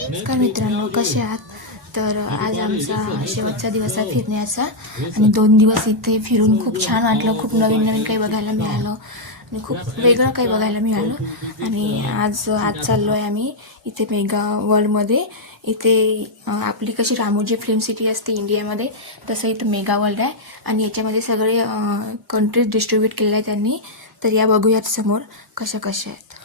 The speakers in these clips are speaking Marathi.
नमस्कार मित्रांनो, कसे आहात? तर आज आमचा शेवटचा दिवस आहे फिरण्याचा आणि 2 दिवस इथे फिरून खूप छान वाटलं. खूप नवीन नवीन काही बघायला मिळालं आणि खूप वेगळं काही बघायला मिळालं. आणि आज आज चाललो आहे आम्ही इथे मेगा वर्ल्डमध्ये. इथे आपली कशी रामोजी फिल्म सिटी असते इंडियामध्ये, तसं इथं मेगा वर्ल्ड आहे आणि याच्यामध्ये सगळे कंट्रीज डिस्ट्रीब्यूट केलेले आहे त्यांनी. तर या बघूयात समोर कशा कशा आहेत.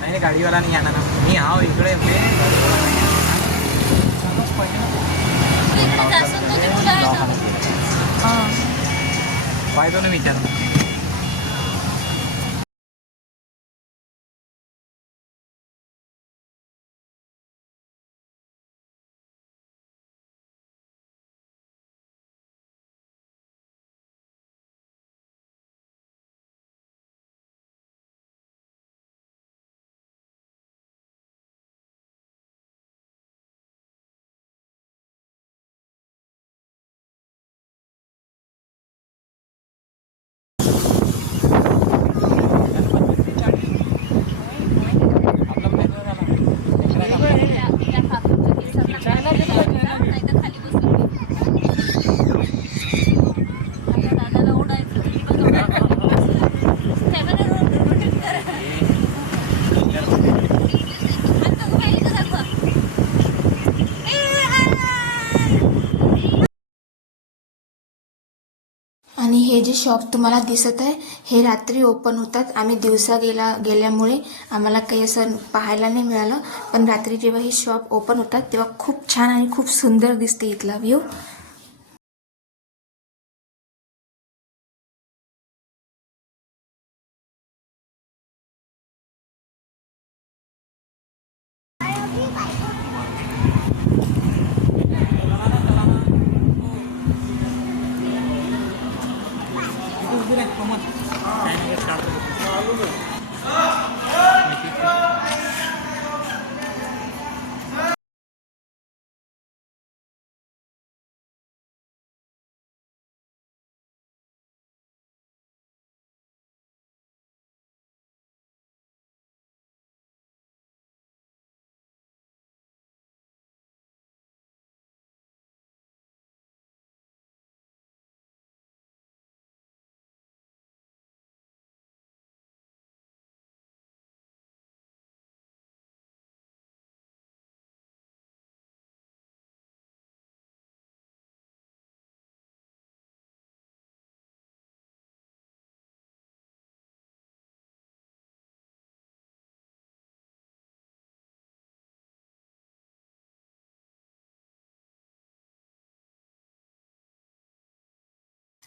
नाही गाडीवाला नाही येणार. मी आहो इकडे पाहतो ना विचार. आणि हे जे शॉप तुम्हाला दिसत आहे हे रात्री ओपन होतात. आम्ही दिवसा गेल्यामुळे आम्हाला काही असं पाहायला नाही मिळालं, पण रात्री जेव्हा हे शॉप ओपन होतात तेव्हा खूप छान आणि खूप सुंदर दिसते इथला व्ह्यू.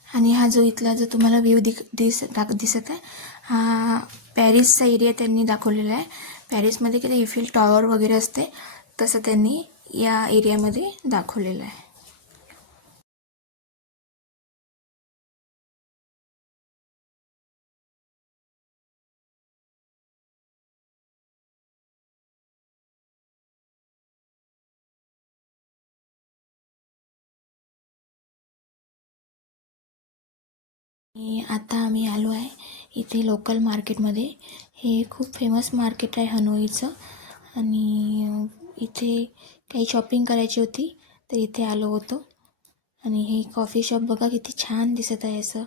आणि हा जो इथला जो तुम्हाला व्ह्यू दिसत आहे, हा पॅरिसचा एरिया त्यांनी दाखवलेला आहे. पॅरिसमध्ये किती इफिल टॉवर वगैरे असते तसं त्यांनी या एरियामध्ये दाखवलेलं आहे. आता आम्ही आलो आहे इथे लोकल मार्केटमध्ये. हे खूप फेमस मार्केट आहे हनोईचं. आणि इथे काही शॉपिंग करायची होती तर इथे आलो होतो. आणि हे कॉफी शॉप बघा किती छान दिसत आहे. असं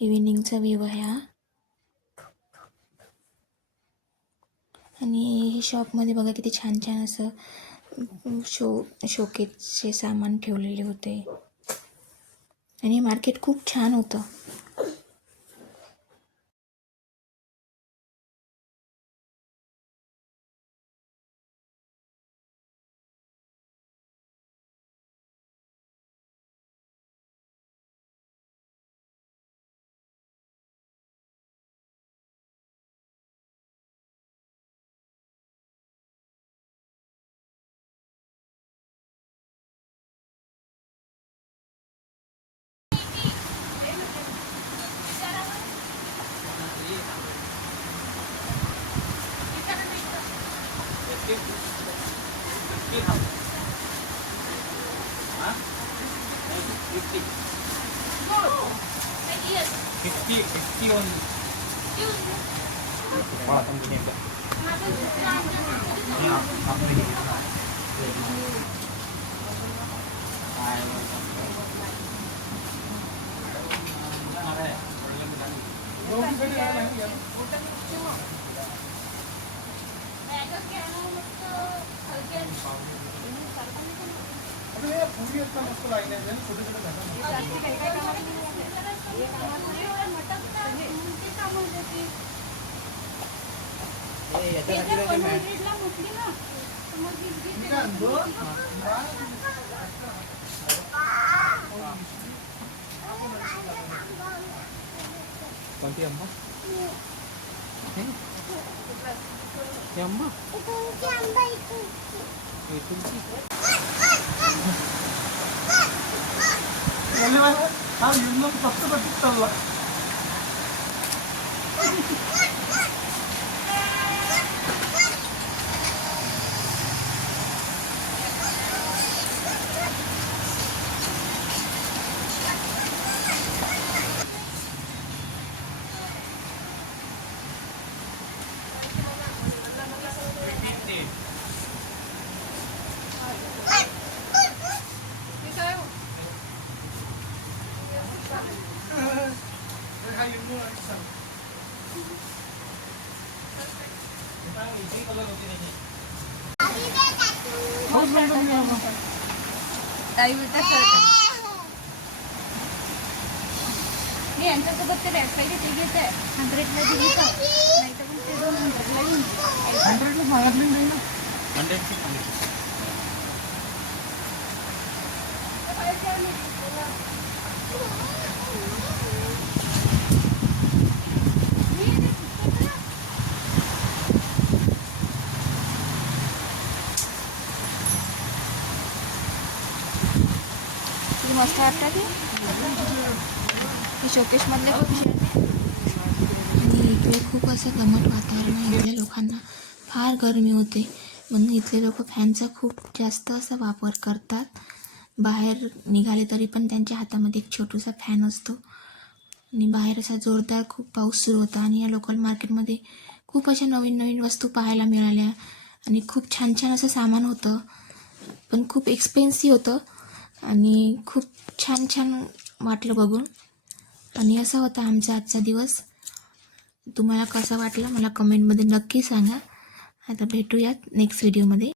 इव्हिनिंगचा व्ह्यू आहे हा. आणि हे शॉपमध्ये बघा किती छान छान असं शोकेसचे सामान ठेवलेले होते. आणि हे मार्केट खूप छान होतं. कोणती अम्मा? हे अम्मा? हे तुमची? हा युद्ध फक्त बघित चालला. मी यांच्यासोबत ते रॅपसाईड ते घेत आहे 100ला दिली तर नाही तर मग ते 200ला घेऊन 100ला मागितली नाही ना. 100ची मस्त वाटतं की शोकेशमधले खूप छान. आणि इकडे खूप असं दमट वातावरण आहे. इथल्या लोकांना फार गरमी होते म्हणून इथले लोक फॅनचा खूप जास्त असा वापर करतात. बाहेर निघाले तरी पण त्यांच्या हातामध्ये एक छोटूसा फॅन असतो. आणि बाहेर असा जोरदार खूप पाऊस सुरू होता. आणि या लोकल मार्केटमध्ये खूप अशा नवीन नवीन वस्तू पाहायला मिळाल्या. आणि खूप छान छान असं सामान होतं पण खूप एक्सपेन्सिव्ह होतं. आणि खूप छान छान वाटलं बघून. आणि असा होता आमचा आजचा दिवस. तुम्हाला कसा वाटला मला कमेंटमध्ये नक्की सांगा. आता भेटूयात नेक्स्ट व्हिडिओमध्ये.